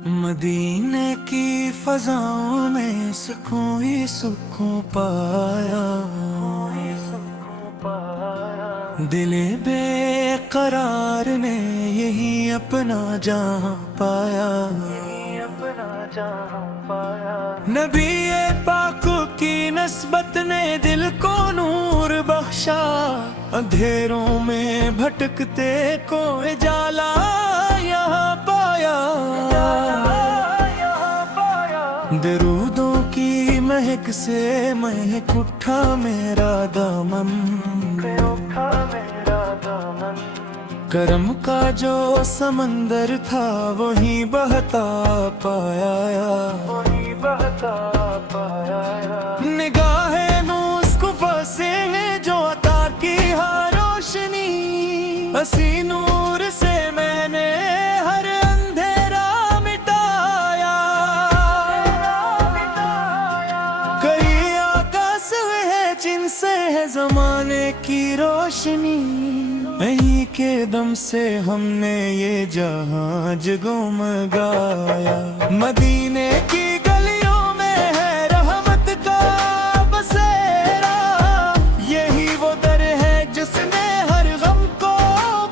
مدینے کی فضاؤں میں سکون ہی سکون پایا، دل بے قرار نے یہی اپنا جہاں پایا۔ نبی پاک کی نسبت نے دل کو نور بخشا، اندھیروں میں بھٹکتے کو اجالا یہاں پایا۔ درودوں کی مہک سے مہک اٹھا میرا دامن، کرم کا جو سمندر تھا وہی بہتا پایا۔ نگاہ مسکفہ سے جو عطا کی ہر روشنی، اسی نور سے میں نے ہر اندھیرا مٹایا۔ کئی آکاش ہے جن سے ہے زمانے کی روشنی، نہیں کے دم سے ہم نے یہ جہاں جگمگایا۔ مدینے کی گلیوں میں ہے رحمت کا بسیرا، یہی وہ در ہے جس نے ہر غم کو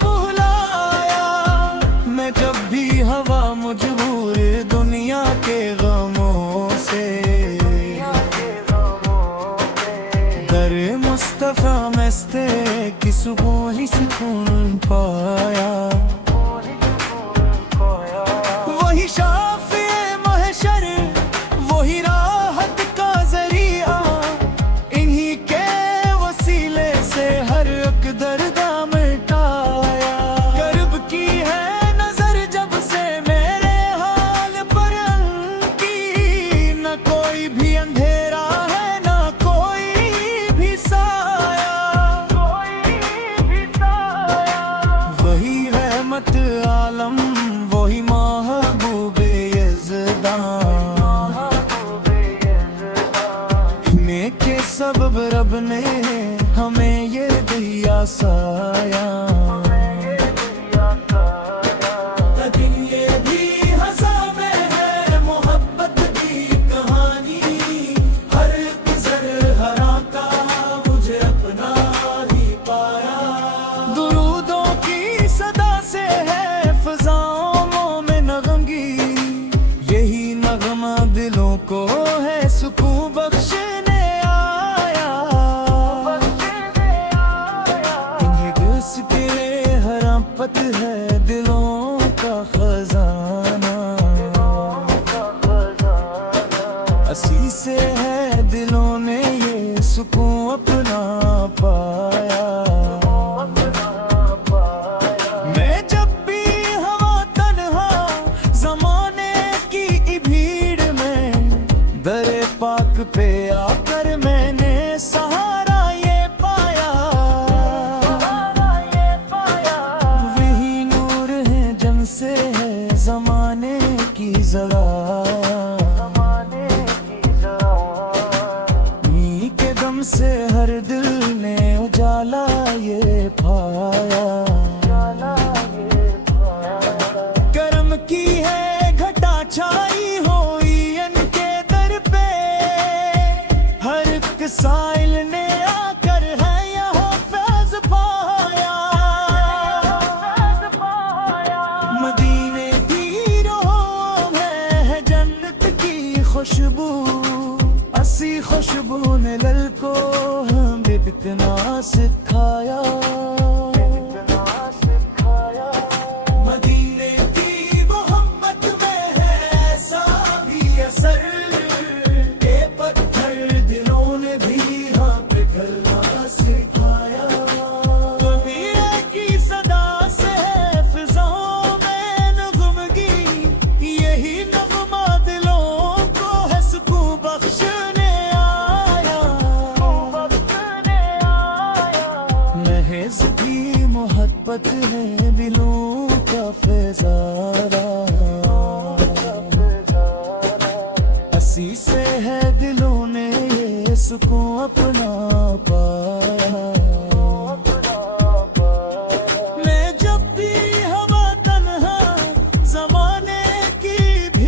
بھلایا۔ میں جب بھی ہوا مجبور دنیا کے غموں سے، در مصطفیٰ مستے کی صبح ہی سکون پایا۔ وہی شافع محشر، وہی راحت کا ذریعہ، انہی کے وسیلے سے ہر ایک درد مٹایا۔ کرب کی ہے نظر جب سے میرے حال پر ان کی، نہ کوئی بھی اندھیرا ہے نہ کوئی بھی سایہ۔ وہی رحمت عالم، وہی محبوب یزدان، نیک سبب رب نے ہمیں یہ دیا سایہ۔ لیکن یہ بھی ہنسا میں ہے محبت کی کہانی، ہر ایک زرہرا کا مجھے اپنا ہی پایا۔ درودوں کی صدا سے ہے فضاؤں میں نغمگی، یہی نغمہ دلوں کو ہے سکون بخشنے آیا۔ انہیں گس کے حرامت ہے دلوں کا خزانہ، اسی سے ہے دلوں نے یہ سکون اپنا پایا۔ میں جب بھی ہوا تنہا زمانے کی بھیڑ میں، در پاک پہ آ کر میں نے سہارا یہ پایا۔ وہی نور ہے جن سے ہے زمانے کی ذرا، انہی کے دم سے ہر دل نے اجالا یہ پایا۔ کرم کی ہے گھٹا چھائی ہوئی ان کے در پہ، ہر ایک سائل نے آ کر ہے یہاں فیض پایا۔ مدینے کی روحوں میں ہے جنت کی خوشبو، اسی خوشبو نے لل کو ہمیں اتنا سکھایا۔ مدینے کی محبت میں ہے ایسا بھی اثر، کہ پتھر دلوں نے بھی ہاں پگھلنا سکھایا۔ مدینے کی صدا سے ہے فضاؤں میں نغمگی، یہی نغمہ دلوں کو ہے سکون بخشنے آیا۔ محض بھی محبت ہے دلوں کا فیضارہ، اسی سے ہے دلوں نے یہ سکون اپنا پایا۔ میں جب بھی ہوا تنہا زمانے کی بھی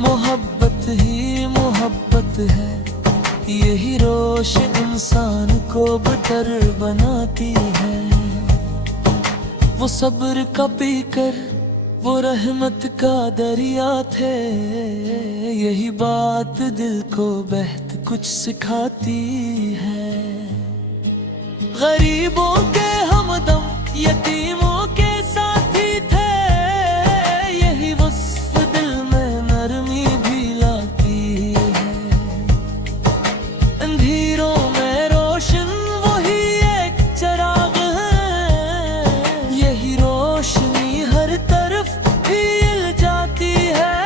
محبت ہی محبت ہے، یہی روشن انسان کو بہتر بناتی ہے۔ وہ صبر کا پی کر وہ رحمت کا دریا تھے، یہی بات دل کو بہت کچھ سکھاتی ہے۔ غریبوں کے ہمدم، یتیموں کے ساتھی تھے، یہی وصف دل میں نرمی بھی لاتی ہے۔ اندھیروں میں روشن وہی ایک چراغ ہے، یہی روشنی ہر طرف پھیل جاتی ہے۔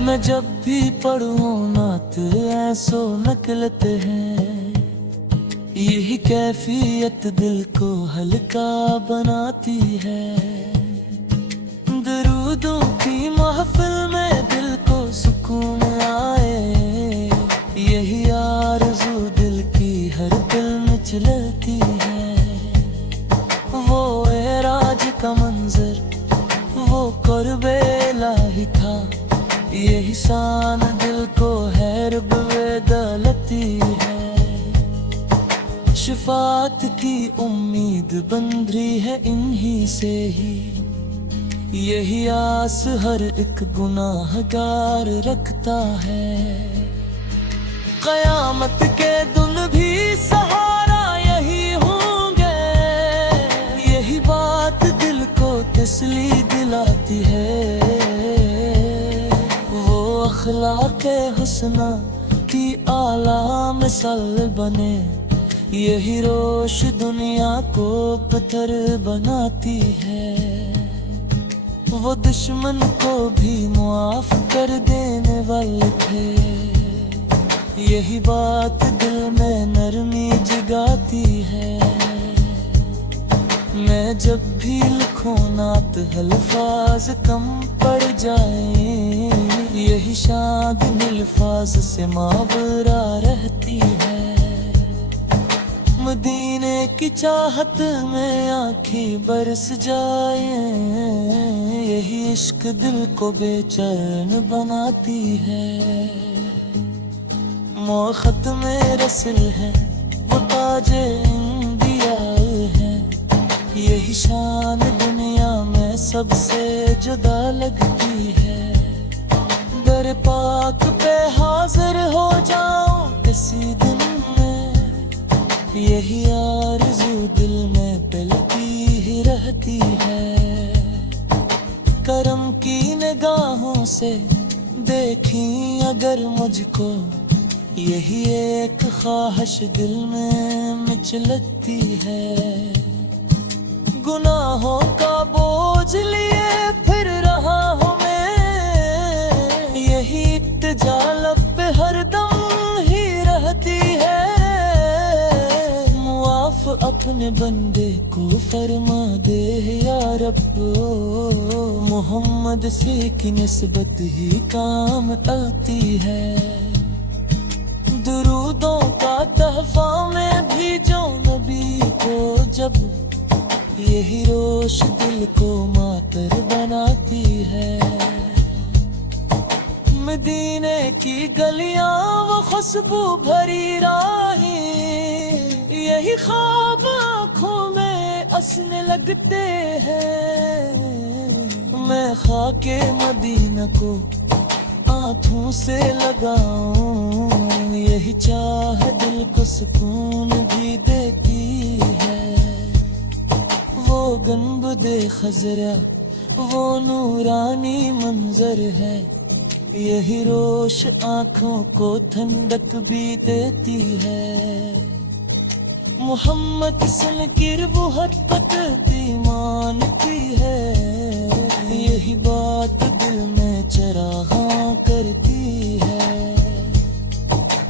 میں جب بھی پڑھوں نعت ایسو نکلتے ہیں، یہی کیفیت دل کو ہلکا بناتی ہے۔ درودوں کی محفل میں دل کو سکون آئے، یہی آرزو دل کی ہر دل میں چلتی ہے۔ وہ اعراج کا منظر، وہ قرب الہی تھا، یہی شان دل کو حیرت دلتی ہے۔ شفاعت کی امید بندھی ہے انہی سے ہی، یہی آس ہر ایک گناہ گار رکھتا ہے۔ قیامت کے دن بھی سہارا یہی ہوں گے، یہی بات دل کو تسلی دلاتی ہے۔ وہ اخلاق حسنہ کی اعلیٰ مثال بنے، یہی روش دنیا کو پتھر بناتی ہے۔ وہ دشمن کو بھی معاف کر دینے والے تھے، یہی بات دل میں نرمی جگاتی ہے۔ میں جب بھی لکھوں نعت الفاظ کم پڑ جائیں، یہی شاد الفاظ سے ماورا رہتی ہے۔ مدینے کی چاہت میں آنکھیں برس جائیں، یہی عشق دل کو بے چین بناتی ہے۔ موخت میں رسل ہے، وہ تاج انبیاء ہے، یہی شان دنیا میں سب سے جدا لگتی ہے۔ در پاک پہ حاضر ہو جاؤں کسی دن میں، یہی آرزو دل میں پلتی ہی رہتی ہے۔ کرم کی نگاہوں سے دیکھیں اگر مجھ کو، یہی ایک خواہش دل میں مچلتی ہے۔ گناہوں کا بوجھ لیے پھر رہا ہوں میں، یہی التجا لب پہ ہر دم ہی رہتی ہے۔ معاف اپنے بندے کو فرما دے یا رب، محمد سے کی نسبت ہی کام آتی ہے۔ درودوں کا تحفہ میں بھیجوں نبی کو جب، یہی روش دل کو معطر بناتی ہے۔ مدینے کی گلیاں وہ خوشبو بھری راہیں، یہی خواب آنکھوں میں اسنے لگتے ہیں۔ میں خاک مدینہ کو ہاتھوں سے لگاؤں، یہی چاہ دل کو سکون بھی دیتی ہے۔ وہ گنبد خضرا وہ نورانی منظر ہے، یہی روش آنکھوں کو ٹھنڈک بھی دیتی ہے۔ محمد سن کر وہ حرکت ایمان کی ہے، یہی بات دل میں چراغاں کرتی ہے۔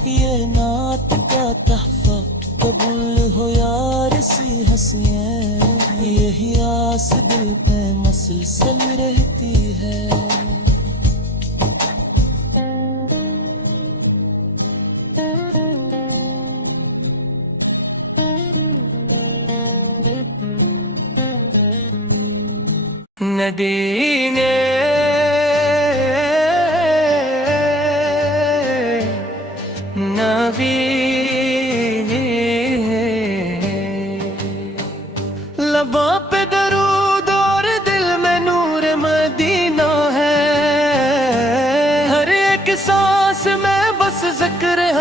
یہ نعت کا تحفہ قبول ہو یار سی ہنسیاں، یہی آس دل پہ مسلسل رہتی ہے۔ مدینے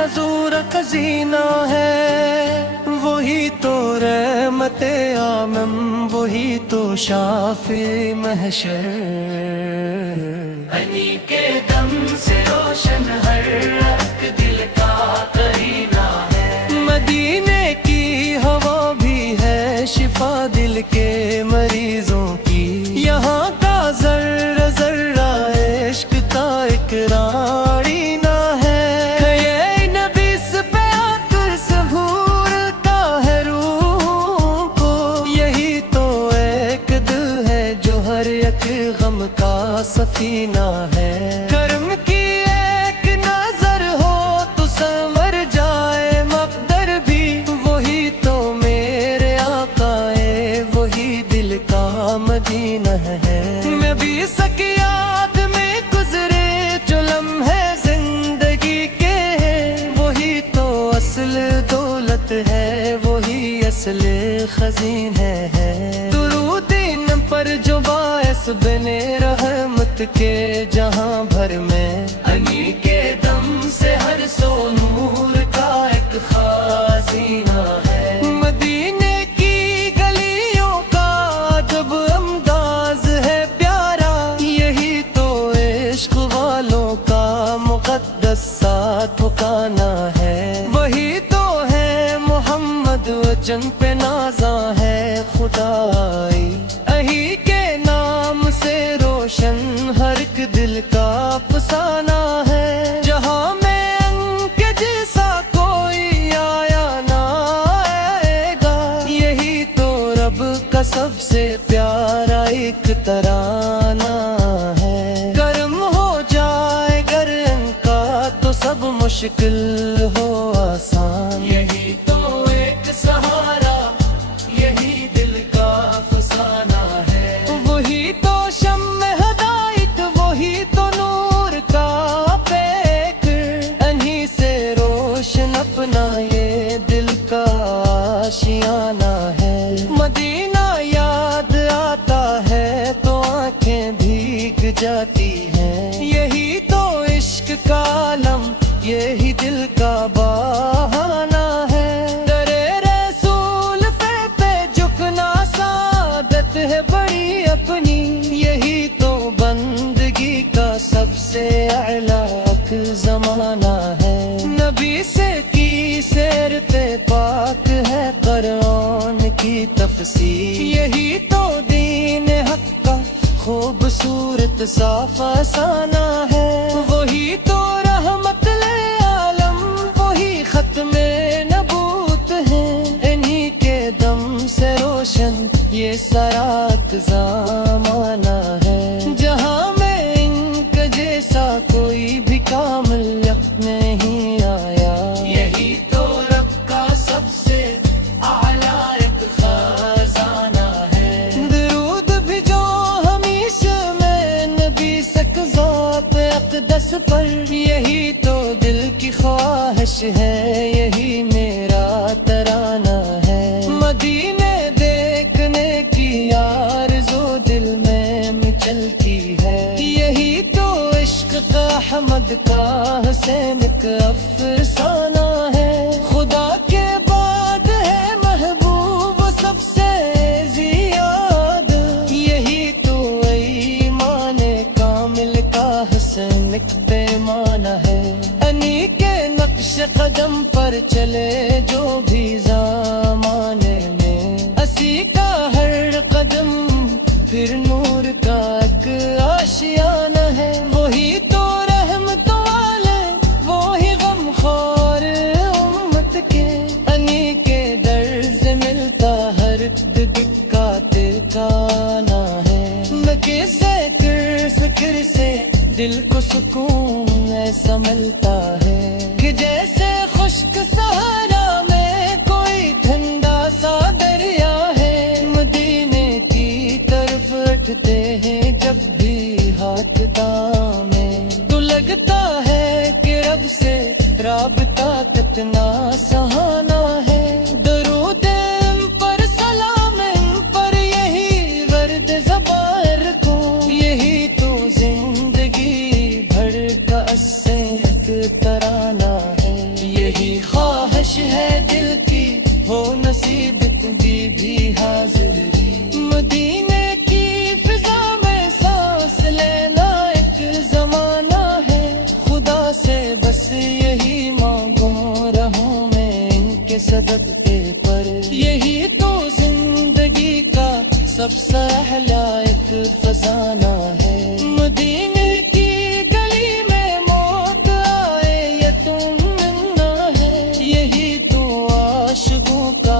حضور خزینہ ہے، وہی تو رحمت عامم، وہی تو شافع محشر، انہی کے دم سے روشن ہر ایک دل کا کرینہ ہے، مدینے کی ہوا بھی ہے شفا دل کے مریضوں کی، یہاں کا ذرہ ذرہ عشق کا اقرارینہ ہے، یہ نبی سے پہ آ کر سہولتا ہے روح کو، یہی تو ایک دل ہے جو ہر ایک غم کا سفینہ ہے، کرم کی ایک نظر ہو تو سنور جائے مقدر بھی، وہی تو میرے آقا ہے، وہی دل کا مدینہ ہے، میں بھی سکیات میں گزرے جو لمحے زندگی کے ہیں، وہی تو اصل دولت ہے، وہی اصل خزینہ ہے، درود ان پر جو باعث بنے رحمت کے جہاں بھر میں، انہی کے دم سے ہر سو نور کا ایک خزینہ ہے، مدینے کی گلیوں کا جب انداز ہے پیارا، یہی تو عشق والوں کا مقدس ساتھ ٹھکانا ہے، وہی تو ہے محمد جن پہ نازاں ہے خدائی، انہی کے نام سے روشن ہر ایک دل کا افسانہ ہے، جہاں میں ان کے جیسا کوئی آیا نہ آئے گا، یہی تو رب کا سب سے پیارا ایک ترانہ ہے، کرم ہو جائے گر ان کا تو سب مشکل ہو آسان، یہی تو ایک سہارا، یہی دل کا افسانہ ہے، وہی تو شمع ہدایت، وہی تو نور کا پیک، انہی سے روشن اپنا یہ دل کا آشیانہ ہے، مدینہ یاد آتا ہے تو آنکھیں بھیگ جاتی ہیں، یہی تو عشق کا عالم، یہی دل کا بہانہ ہے، در رسول پہ جھکنا سعادت ہے بڑی اپنی، یہی تو بندگی کا سب سے اعلیٰ زمانہ ہے، نبی سے کی سیر پہ پاک ہے قرآن کی تفسیر، یہی تو دین حق کا خوبصورت صاف افسانہ ہے، وہی تو رحمت عالم، وہی ختم نبوت ہے، انہی کے دم سے روشن یہ سرات زمانہ ہے، جہاں میں ان کا جیسا کوئی بھی کامل نہیں آیا، یہی تو رب کا سب سے اعلیٰ ایک خزانہ ہے، درود بھی جو ہمیشہ میں نبی ذات اقدس پر، یہی تو دل کی خواہش ہے، یہی میرا ترانہ ہے، مدینے دیکھنے کی آرزو دل میں مچلتی ہے، یہی تو عشق کا احمد کا حسین کا افسانہ ہے، خدا کے بعد ہے محبوب سب سے زیادہ، یہی تو ایمان کامل کا حسن ایک پیمانہ ہے، انہی کے نقش قدم پر چلے جو بھی زمانے میں، اسی کا ہر قدم پھر نور کا ایک آشیانہ ہے، وہی تو رحمت والے، وہی غم خوار امت کے، انہی کے در سے ملتا ہر دکھ کا ٹھکانہ ہے، میں کس فکر سے دل کو سکون ایسا ملتا ہے کہ جیسے خشک صحرا میں کوئی ٹھنڈا سا دریا ہے، مدینے کی طرف اٹھتے ہیں جب بھی ہاتھ دامیں، تو لگتا ہے کہ رب سے رابطہ کتنا سہانا ہے، درود ان پر سلام ان پر یہی ورد زبان کو، یہی تو زندگی بھر کا ایک ترانہ ہے، صدقے پر، یہی تو زندگی کا سب سے اعلیٰ ایک خزانہ ہے۔ مدینے کی گلی میں موت آئے یا تم نہ ہے، یہی تو عاشقوں کا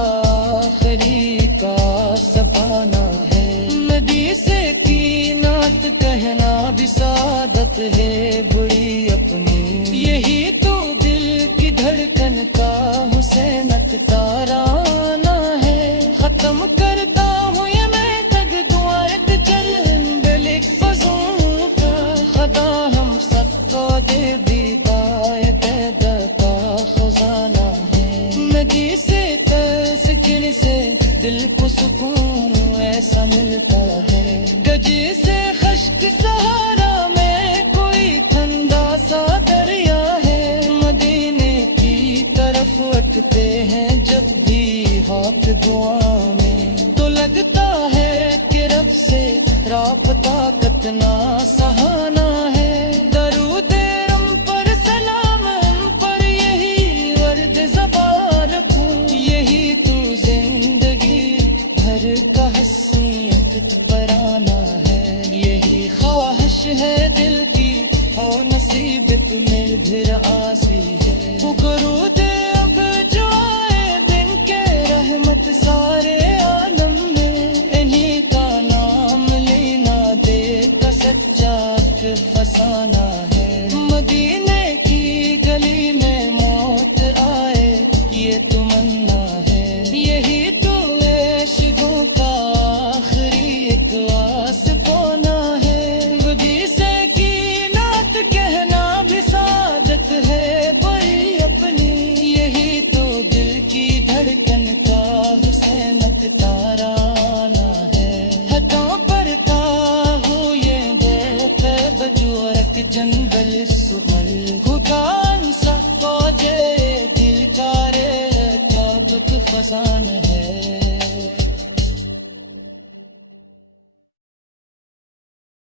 آخری کا سفانہ ہے۔ ندی سے کی نعت کہنا بھی سعادت ہے بڑی اپنی، یہی تو دل کی دھڑکن کا حسینت تارانہ ہے۔ ختم کرتا ہوں یہ میں تگ دعائت جلد لکھ فضوں کا، خدا ہم سب کو دے بیدایت درد کا خزانہ ہے۔ ندی سے تسکین سے دل کو سکون ایسا ملتا ہے، گجی سے خشک سہارا میں کوئی ٹھنڈا سا دریا ہے۔ مدینے کی طرف اٹھتے ہیں جب بھی ہاتھ دعا میں، تو لگتا ہے کہ رب سے رابطہ کتنا سہانا ہے۔ درود رم پر سلام ہم پر یہی ورد زبان رکھوں، یہی تو زندگی بھر کا حسینت پرانا ہے۔ یہی خواہش ہے دل کی ہو نصیب تمہیں پھر آسی ہے،